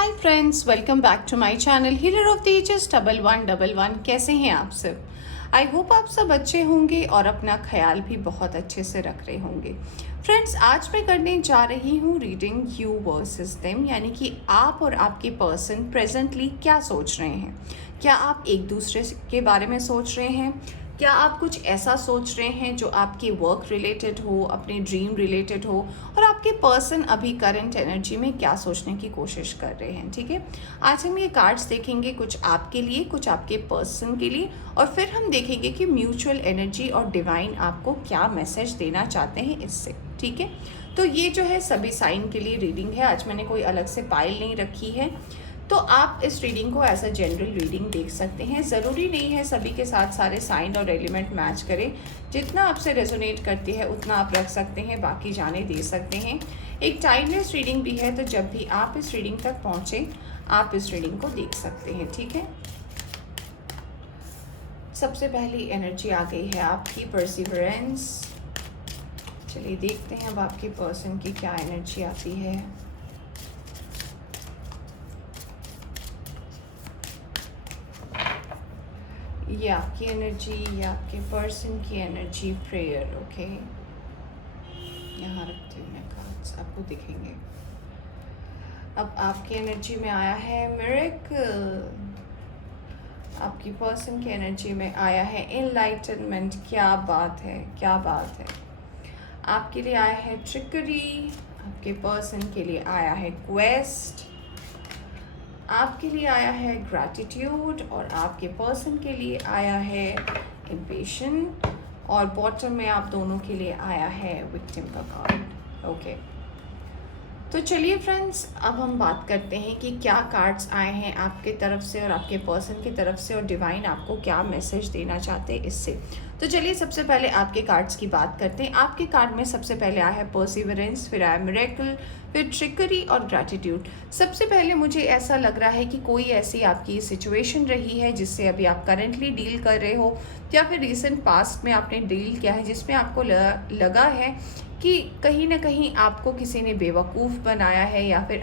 Hi friends, welcome back to my channel healer of the ages 1111। कैसे हैं आप सब? आई होप आप सब अच्छे होंगे और अपना ख्याल भी बहुत अच्छे से रख रहे होंगे। फ्रेंड्स, आज मैं करने जा रही हूँ रीडिंग यू वर्सेस देम, यानी कि आप और आपके पर्सन प्रेजेंटली क्या सोच रहे हैं। क्या आप एक दूसरे के बारे में सोच रहे हैं? क्या आप कुछ ऐसा सोच रहे हैं जो आपके वर्क रिलेटेड हो, अपने ड्रीम रिलेटेड हो, और आपके पर्सन अभी करंट एनर्जी में क्या सोचने की कोशिश कर रहे हैं? ठीक है, आज हम ये कार्ड्स देखेंगे, कुछ आपके लिए, कुछ आपके पर्सन के लिए, और फिर हम देखेंगे कि म्यूचुअल एनर्जी और डिवाइन आपको क्या मैसेज देना चाहते हैं इससे। ठीक है, तो ये जो है सभी साइन के लिए रीडिंग है। आज मैंने कोई अलग से पाइल नहीं रखी है, तो आप इस रीडिंग को एज अ जनरल रीडिंग देख सकते हैं। ज़रूरी नहीं है सभी के साथ सारे साइन और एलिमेंट मैच करें। जितना आपसे रेजोनेट करती है उतना आप रख सकते हैं, बाकी जाने दे सकते हैं। एक टाइमलेस रीडिंग भी है, तो जब भी आप इस रीडिंग तक पहुँचें आप इस रीडिंग को देख सकते हैं। ठीक है, सबसे पहली एनर्जी आ गई है आपकी परसिवरेंस। चलिए देखते हैं अब आपके पर्सन की क्या एनर्जी आती है। ये आपकी एनर्जी, ये आपके पर्सन की एनर्जी, प्रेयर। ओके, यहाँ रखती हूँ मैं कार्ड्स, आपको दिखेंगे। अब आपकी एनर्जी में आया है मिरेकल, आपकी पर्सन की एनर्जी में आया है एनलाइटनमेंट। क्या बात है, क्या बात है। आपके लिए आया है ट्रिकरी, आपके पर्सन के लिए आया है क्वेस्ट, आपके लिए आया है ग्रैटिट्यूड, और आपके पर्सन के लिए आया है इम्पेशेंट, और बॉटम में आप दोनों के लिए आया है विक्टिम का कार्ड। ओके, तो चलिए फ्रेंड्स, अब हम बात करते हैं कि क्या कार्ड्स आए हैं आपके तरफ से और आपके पर्सन की तरफ से, और डिवाइन आपको क्या मैसेज देना चाहते हैं इससे। तो चलिए सबसे पहले आपके कार्ड्स की बात करते हैं। आपके कार्ड में सबसे पहले आया है परसिवरेंस, फिर आया मिरेकल, फिर ट्रिकरी और ग्रैटिट्यूड। सबसे पहले मुझे ऐसा लग रहा है कि कोई ऐसी आपकी सिचुएशन रही है जिससे अभी आप करंटली डील कर रहे हो, या फिर रिसेंट पास्ट में आपने डील किया है जिसमें आपको लगा है कि कहीं ना कहीं आपको किसी ने बेवकूफ़ बनाया है, या फिर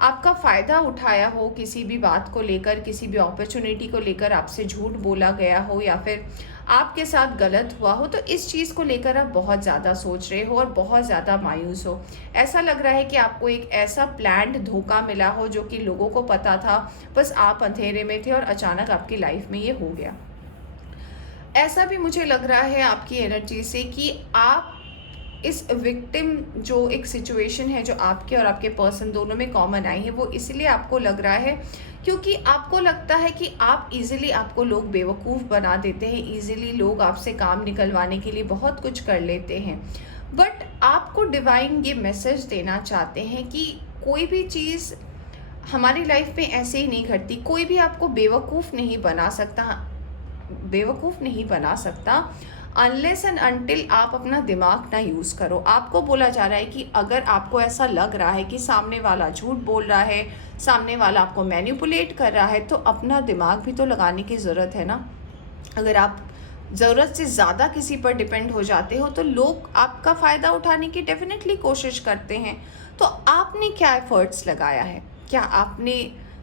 आपका फ़ायदा उठाया हो किसी भी बात को लेकर, किसी भी अपॉर्चुनिटी को लेकर आपसे झूठ बोला गया हो, या फिर आपके साथ गलत हुआ हो। तो इस चीज़ को लेकर आप बहुत ज़्यादा सोच रहे हो और बहुत ज़्यादा मायूस हो। ऐसा लग रहा है कि आपको एक ऐसा प्लान्ड धोखा मिला हो जो कि लोगों को पता था, बस आप अंधेरे में थे और अचानक आपकी लाइफ में ये हो गया। ऐसा भी मुझे लग रहा है आपकी एनर्जी से कि आप इस विक्टिम, जो एक सिचुएशन है जो आपके और आपके पर्सन दोनों में कॉमन आई है, वो इसलिए आपको लग रहा है क्योंकि आपको लगता है कि आप इजीली, आपको लोग बेवकूफ़ बना देते हैं, इजीली लोग आपसे काम निकलवाने के लिए बहुत कुछ कर लेते हैं। बट आपको डिवाइन ये मैसेज देना चाहते हैं कि कोई भी चीज़ हमारी लाइफ में ऐसे ही नहीं घटती। कोई भी आपको बेवकूफ़ नहीं बना सकता, बेवकूफ़ नहीं बना सकता अनलेस एंड अनटिल आप अपना दिमाग ना यूज़ करो। आपको बोला जा रहा है कि अगर आपको ऐसा लग रहा है कि सामने वाला झूठ बोल रहा है, सामने वाला आपको मैनिपुलेट कर रहा है, तो अपना दिमाग भी तो लगाने की ज़रूरत है ना। अगर आप ज़रूरत से ज़्यादा किसी पर डिपेंड हो जाते हो तो लोग आपका फ़ायदा उठाने की डेफिनेटली कोशिश करते हैं। तो आपने क्या एफ़र्ट्स लगाया है? क्या आपने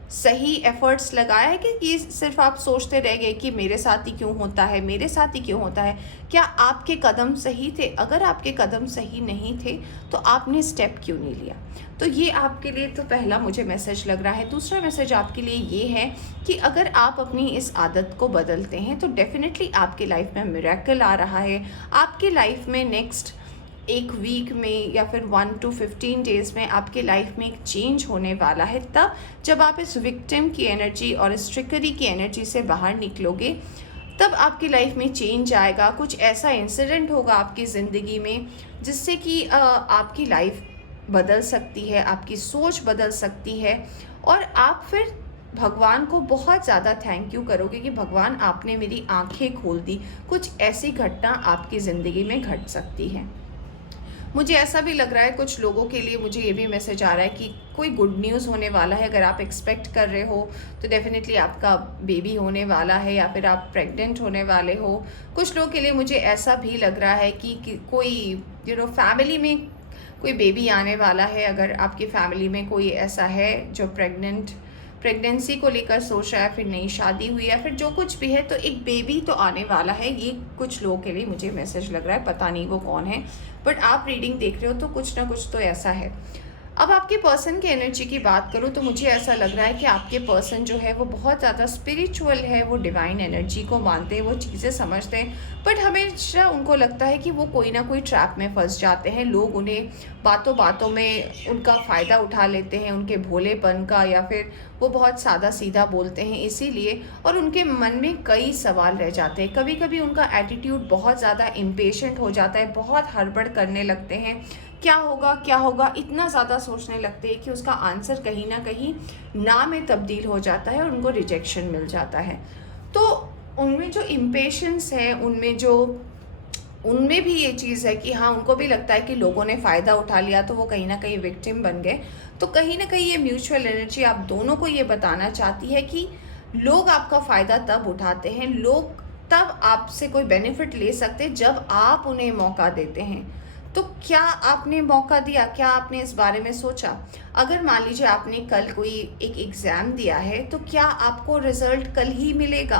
सही एफ़र्ट्स लगाया है कि सिर्फ आप सोचते रह गए कि मेरे साथ ही क्यों होता है, मेरे साथ ही क्यों होता है? क्या आपके कदम सही थे? अगर आपके कदम सही नहीं थे तो आपने स्टेप क्यों नहीं लिया? तो ये आपके लिए तो पहला मुझे मैसेज लग रहा है। दूसरा मैसेज आपके लिए ये है कि अगर आप अपनी इस आदत को बदलते हैं तो डेफिनेटली आपकी लाइफ में मिरेकल आ रहा है। आपकी लाइफ में नेक्स्ट एक वीक में या फिर 1 to 15 डेज़ में आपके लाइफ में एक चेंज होने वाला है। तब जब आप इस विक्टिम की एनर्जी और इस ट्रिकरी की एनर्जी से बाहर निकलोगे, तब आपकी लाइफ में चेंज आएगा। कुछ ऐसा इंसिडेंट होगा आपकी ज़िंदगी में जिससे कि आपकी लाइफ बदल सकती है, आपकी सोच बदल सकती है, और आप फिर भगवान को बहुत ज़्यादा थैंक यू करोगे कि भगवान आपने मेरी आंखें खोल दी। कुछ ऐसी घटना आपकी ज़िंदगी में घट सकती है। मुझे ऐसा भी लग रहा है कुछ लोगों के लिए, मुझे ये भी मैसेज आ रहा है कि कोई गुड न्यूज़ होने वाला है। अगर आप एक्सपेक्ट कर रहे हो तो डेफिनेटली आपका बेबी होने वाला है, या फिर आप प्रेग्नेंट होने वाले हो। कुछ लोगों के लिए मुझे ऐसा भी लग रहा है कि कोई फैमिली में कोई बेबी आने वाला है। अगर आपकी फैमिली में कोई ऐसा है जो प्रेगनेंसी को लेकर सोच रहा है, फिर नई शादी हुई है, फिर जो कुछ भी है, तो एक बेबी तो आने वाला है। ये कुछ लोगों के लिए मुझे मैसेज लग रहा है, पता नहीं वो कौन है, बट आप रीडिंग देख रहे हो तो कुछ ना कुछ तो ऐसा है। अब आपके पर्सन की एनर्जी की बात करूँ तो मुझे ऐसा लग रहा है कि आपके पर्सन जो है वो बहुत ज़्यादा स्पिरिचुअल है, वो डिवाइन एनर्जी को मानते हैं, वो चीज़ें समझते हैं, बट हमेशा उनको लगता है कि वो कोई ना कोई ट्रैप में फंस जाते हैं। लोग उन्हें बातों बातों में उनका फ़ायदा उठा लेते हैं, उनके भोलेपन का, या फिर वो बहुत सादा सीधा बोलते हैं इसीलिए, और उनके मन में कई सवाल रह जाते हैं। कभी कभी उनका एटीट्यूड बहुत ज़्यादा इम्पेशेंट हो जाता है, बहुत हड़बड़ करने लगते हैं, क्या होगा इतना ज़्यादा सोचने लगते हैं कि उसका आंसर कहीं ना कहीं ना में तब्दील हो जाता है और उनको रिजेक्शन मिल जाता है। तो उनमें जो इम्पेशेंस है, उनमें भी ये चीज़ है कि हाँ, उनको भी लगता है कि लोगों ने फ़ायदा उठा लिया तो वो कहीं ना कहीं विक्टिम बन गए। तो कहीं ना कहीं ये म्यूचुअल एनर्जी आप दोनों को ये बताना चाहती है कि लोग आपका फ़ायदा तब उठाते हैं, लोग तब आपसे कोई बेनिफिट ले सकते हैं जब आप उन्हें मौका देते हैं। तो क्या आपने मौका दिया? क्या आपने इस बारे में सोचा? अगर मान लीजिए आपने कल कोई एक एग्ज़ाम दिया है, तो क्या आपको रिज़ल्ट कल ही मिलेगा?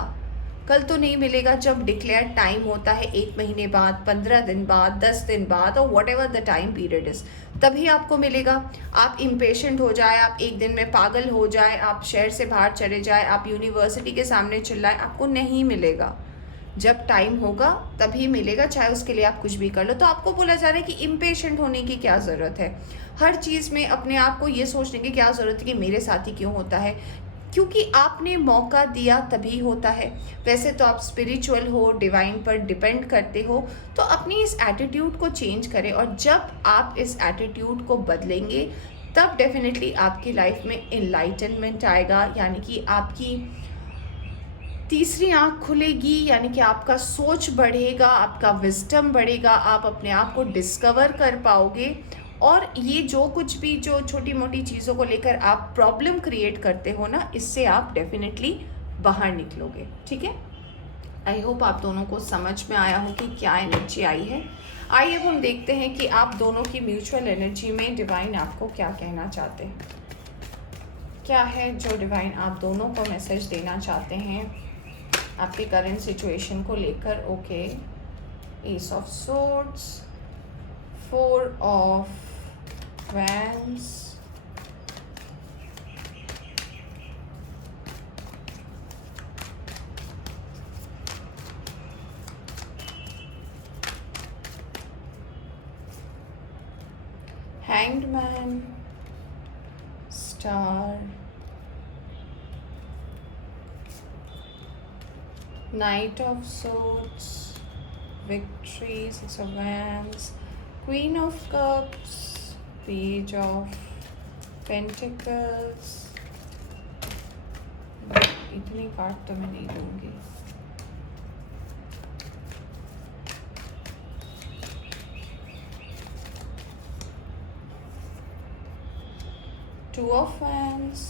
कल तो नहीं मिलेगा। जब डिक्लेयर टाइम होता है 1 महीने बाद, 15 दिन बाद, 10 दिन बाद, और what ever the time period is, तभी आपको मिलेगा। आप इम्पेशेंट हो जाए, आप एक दिन में पागल हो जाए, आप शहर से बाहर चले जाए, आप यूनिवर्सिटी के सामने चिल्लाएं, आपको नहीं मिलेगा। जब टाइम होगा तभी मिलेगा, चाहे उसके लिए आप कुछ भी कर लो। तो आपको बोला जा रहा है कि इम्पेशेंट होने की क्या ज़रूरत है? हर चीज़ में अपने आप को ये सोचने की क्या ज़रूरत है कि मेरे साथ ही क्यों होता है? क्योंकि आपने मौका दिया तभी होता है। वैसे तो आप स्पिरिचुअल हो, डिवाइन पर डिपेंड करते हो, तो अपनी इस एटीट्यूड को चेंज करें, और जब आप इस एटीट्यूड को बदलेंगे तब डेफिनेटली आपकी लाइफ में इनलाइटनमेंट आएगा, यानी कि आपकी तीसरी आंख खुलेगी, यानी कि आपका सोच बढ़ेगा, आपका विजडम बढ़ेगा, आप अपने आप को डिस्कवर कर पाओगे, और ये जो कुछ भी जो छोटी मोटी चीज़ों को लेकर आप प्रॉब्लम क्रिएट करते हो ना, इससे आप डेफिनेटली बाहर निकलोगे। ठीक है, आई होप आप दोनों को समझ में आया हो कि क्या एनर्जी आई है। आइए अब हम देखते हैं कि आप दोनों की म्यूचुअल एनर्जी में डिवाइन आपको क्या कहना चाहते हैं। क्या है जो डिवाइन आप दोनों को मैसेज देना चाहते हैं आपके करंट सिचुएशन को लेकर। Okay, S of swords, 4 of wands, hanged man, star, Knight of Swords, Victory, 6 of Wands, Queen of Cups, Page of Pentacles। इतनी कार्ड तो मैं नहीं दूंगी। Two of Wands,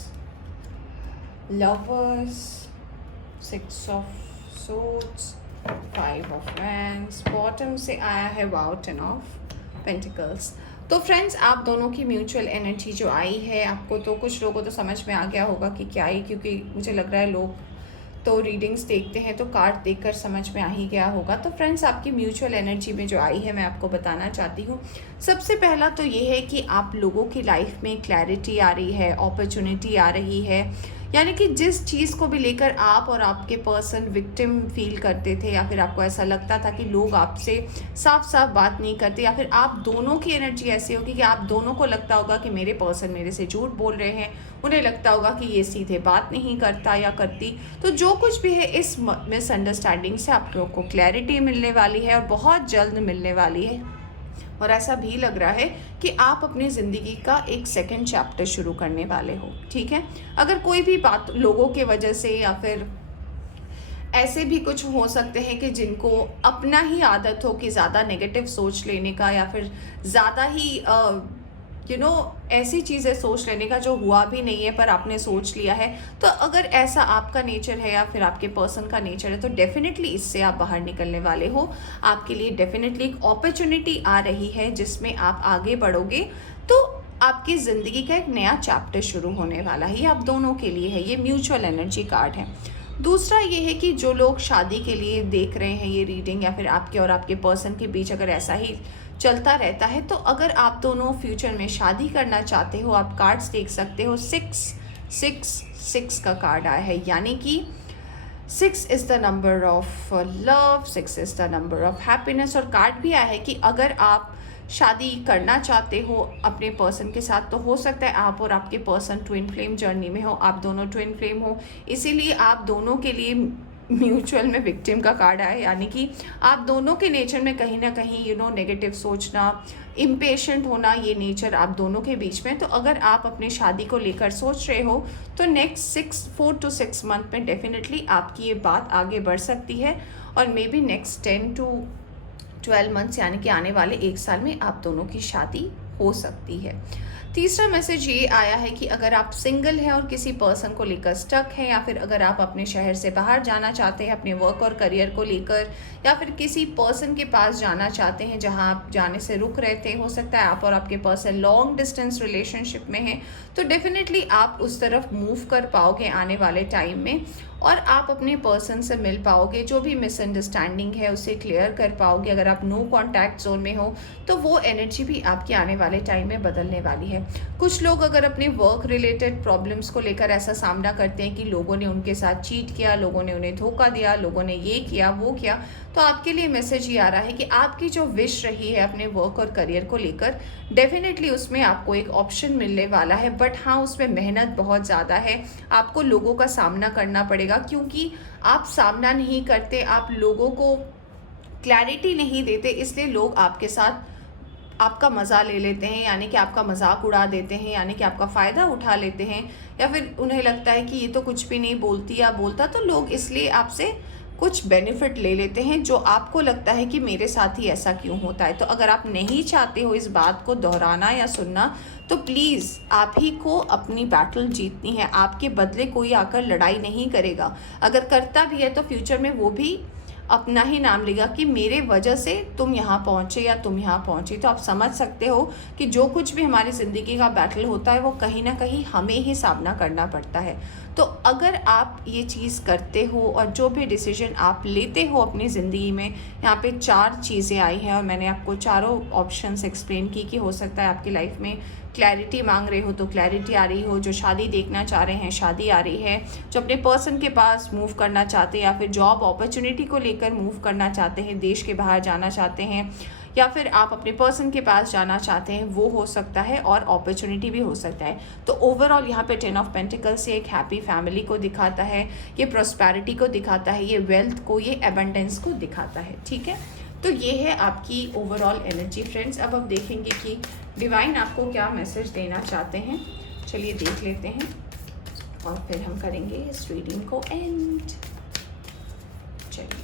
Lovers, 6 of Swords, 5 of Wands, bottom से आया है wow, 10 of pentacles. तो friends, आप दोनों की म्यूचुअल एनर्जी जो आई है, आपको तो कुछ लोगों को तो समझ में आ गया होगा कि क्या आई, क्योंकि मुझे लग रहा है लोग तो रीडिंग्स देखते हैं तो कार्ड देखकर समझ में आ ही गया होगा। तो फ्रेंड्स, आपकी म्यूचुअल एनर्जी में जो आई है मैं आपको बताना चाहती हूँ। सबसे पहला तो ये है कि आप लोगों की लाइफ में क्लैरिटी आ रही है, अपॉर्चुनिटी आ रही है, यानी कि जिस चीज़ को भी लेकर आप और आपके पर्सन विक्टिम फील करते थे, या फिर आपको ऐसा लगता था कि लोग आपसे साफ साफ बात नहीं करते, या फिर आप दोनों की एनर्जी ऐसी होगी कि आप दोनों को लगता होगा कि मेरे पर्सन मेरे से झूठ बोल रहे हैं, उन्हें लगता होगा कि ये सीधे बात नहीं करता या करती। तो जो कुछ भी है, इस मिसअंडरस्टैंडिंग से आप लोगों को क्लैरिटी मिलने वाली है, और बहुत जल्द मिलने वाली है। और ऐसा भी लग रहा है कि आप अपनी ज़िंदगी का एक सेकंड चैप्टर शुरू करने वाले हो। ठीक है, अगर कोई भी बात लोगों के वजह से, या फिर ऐसे भी कुछ हो सकते हैं कि जिनको अपना ही आदत हो कि ज़्यादा नेगेटिव सोच लेने का, या फिर ज़्यादा ही ऐसी चीज़ें सोच लेने का जो हुआ भी नहीं है पर आपने सोच लिया है। तो अगर ऐसा आपका नेचर है या फिर आपके पर्सन का नेचर है तो डेफिनेटली इससे आप बाहर निकलने वाले हो। आपके लिए डेफिनेटली एक अपॉर्चुनिटी आ रही है जिसमें आप आगे बढ़ोगे, तो आपकी ज़िंदगी का एक नया चैप्टर शुरू होने वाला है। ये आप दोनों के लिए है, ये म्यूचुअल एनर्जी कार्ड है। दूसरा ये है कि जो लोग शादी के लिए देख रहे हैं ये रीडिंग, या फिर आपके और आपके पर्सन के बीच अगर ऐसा ही चलता रहता है, तो अगर आप दोनों फ्यूचर में शादी करना चाहते हो, आप कार्ड्स देख सकते हो। 666 का कार्ड आया है, यानी कि 6 is the number of love, 6 is the number of happiness. और कार्ड भी आया है कि अगर आप शादी करना चाहते हो अपने पर्सन के साथ, तो हो सकता है आप और आपके पर्सन ट्विन फ्लेम जर्नी में हो, आप दोनों ट्विन फ्लेम हो, इसीलिए आप दोनों के लिए म्यूचुअल में विक्टिम का कार्ड आया, यानी कि आप दोनों के नेचर में कहीं ना कहीं नेगेटिव सोचना, इम्पेशेंट होना, ये नेचर आप दोनों के बीच में। तो अगर आप अपनी शादी को लेकर सोच रहे हो तो नेक्स्ट 4 to 6 मंथ में डेफिनेटली आपकी ये बात आगे बढ़ सकती है, और may be next 10 to 12 months यानी कि आने वाले 1 साल में आप दोनों की शादी हो सकती है। तीसरा मैसेज ये आया है कि अगर आप सिंगल हैं और किसी पर्सन को लेकर स्टक हैं, या फिर अगर आप अपने शहर से बाहर जाना चाहते हैं अपने वर्क और करियर को लेकर, या फिर किसी पर्सन के पास जाना चाहते हैं जहां आप जाने से रुक रहे थे, हो सकता है आप और आपके पर्सन लॉन्ग डिस्टेंस रिलेशनशिप में हैं, तो डेफिनेटली आप उस तरफ मूव कर पाओगे आने वाले टाइम में, और आप अपने पर्सन से मिल पाओगे। जो भी मिसअंडरस्टैंडिंग है उसे क्लियर कर पाओगे। अगर आप नो कॉन्टैक्ट जोन में हो तो वो एनर्जी भी आपकी आने वाले टाइम में बदलने वाली है। कुछ लोग अगर अपने वर्क रिलेटेड प्रॉब्लम्स को लेकर ऐसा सामना करते हैं कि लोगों ने उनके साथ चीट किया, लोगों ने उन्हें धोखा दिया, लोगों ने ये किया वो किया, तो आपके लिए मैसेज ये आ रहा है कि आपकी जो विश रही है अपने वर्क और करियर को लेकर, डेफिनेटली उसमें आपको एक ऑप्शन मिलने वाला है। बट हाँ, उसमें मेहनत बहुत ज़्यादा है, आपको लोगों का सामना करना पड़ेगा, क्योंकि आप सामना नहीं करते, आप लोगों को क्लैरिटी नहीं देते, इसलिए लोग आपके साथ आपका मज़ा ले लेते हैं, यानी कि आपका मजाक उड़ा देते हैं, यानी कि आपका फ़ायदा उठा लेते हैं, या फिर उन्हें लगता है कि ये तो कुछ भी नहीं बोलती या बोलता, तो लोग इसलिए आपसे कुछ बेनिफिट ले लेते हैं जो आपको लगता है कि मेरे साथ ही ऐसा क्यों होता है। तो अगर आप नहीं चाहते हो इस बात को दोहराना या सुनना, तो प्लीज़ आप ही को अपनी बैटल जीतनी है। आपके बदले कोई आकर लड़ाई नहीं करेगा, अगर करता भी है तो फ्यूचर में वो भी अपना ही नाम लेगा कि मेरे वजह से तुम यहाँ पहुँचे या तुम यहाँ पहुँची। तो आप समझ सकते हो कि जो कुछ भी हमारी ज़िंदगी का बैटल होता है वो कहीं ना कहीं हमें ही सामना करना पड़ता है। तो अगर आप ये चीज़ करते हो और जो भी डिसीजन आप लेते हो अपनी ज़िंदगी में, यहाँ पे 4 चीज़ें आई हैं और मैंने आपको चारों ऑप्शंस एक्सप्लेन की कि हो सकता है आपकी लाइफ में क्लैरिटी मांग रहे हो तो क्लैरिटी आ रही हो, जो शादी देखना चाह रहे हैं शादी आ रही है, जो अपने पर्सन के पास मूव करना चाहते हैं या फिर जॉब अपॉर्चुनिटी को लेकर मूव करना चाहते हैं, देश के बाहर जाना चाहते हैं, या फिर आप अपने पर्सन के पास जाना चाहते हैं, वो हो सकता है, और अपॉर्चुनिटी भी हो सकता है। तो ओवरऑल यहाँ पे 10 ऑफ पेंटिकल्स से एक हैप्पी फैमिली को दिखाता है, ये प्रॉस्पेरिटी को दिखाता है, ये वेल्थ को, ये एबंडेंस को दिखाता है। ठीक है, तो ये है आपकी ओवरऑल एनर्जी फ्रेंड्स। अब हम देखेंगे कि डिवाइन आपको क्या मैसेज देना चाहते हैं। चलिए देख लेते हैं और फिर हम करेंगे इस रीडिंग को एंड। चलिए,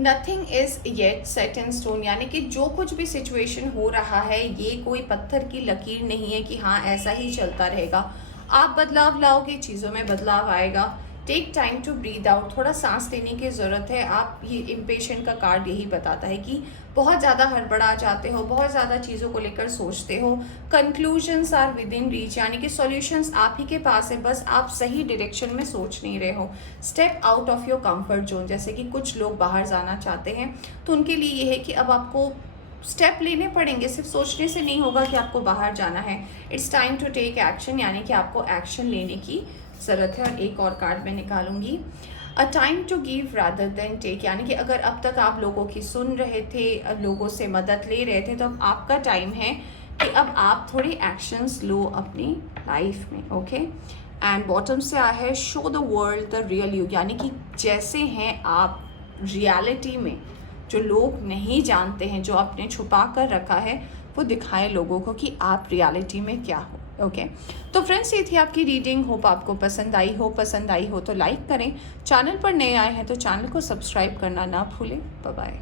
nothing is yet set in stone, यानी कि जो कुछ भी सिचुएशन हो रहा है ये कोई पत्थर की लकीर नहीं है कि हाँ ऐसा ही चलता रहेगा। आप बदलाव लाओगे, चीज़ों में बदलाव आएगा। Take time to breathe out, थोड़ा सांस लेने की ज़रूरत है। आप ये इम्पेशेंट का कार्ड यही बताता है कि बहुत ज़्यादा हड़बड़ा जाते हो, बहुत ज़्यादा चीज़ों को लेकर सोचते हो। Conclusions are within reach, यानी कि सॉल्यूशंस आप ही के पास है, बस आप सही डायरेक्शन में सोच नहीं रहे हो। Step out of your comfort zone, जैसे कि कुछ लोग बाहर जाना चाहते हैं तो उनके लिए ये है कि अब आपको स्टेप लेने पड़ेंगे, सिर्फ सोचने से नहीं होगा कि आपको बाहर जाना है। It's time to take action, यानी कि आपको एक्शन लेने की ज़रूरत है। और एक और कार्ड मैं निकालूंगी, a time to give rather than take, यानी कि अगर अब तक आप लोगों की सुन रहे थे, लोगों से मदद ले रहे थे, तो अब आपका टाइम है कि अब आप थोड़ी एक्शंस लो अपनी लाइफ में। ओके, एंड बॉटम से आया है show the world the real you, यानी कि जैसे हैं आप रियलिटी में, जो लोग नहीं जानते हैं, जो आपने छुपा कर रखा है, वो दिखाएं लोगों को कि आप रियलिटी में क्या हो। ओके, तो फ्रेंड्स ये थी आपकी रीडिंग। होप आपको पसंद आई हो तो लाइक करें, चैनल पर नए आए हैं तो चैनल को सब्सक्राइब करना ना भूलें। Bye bye.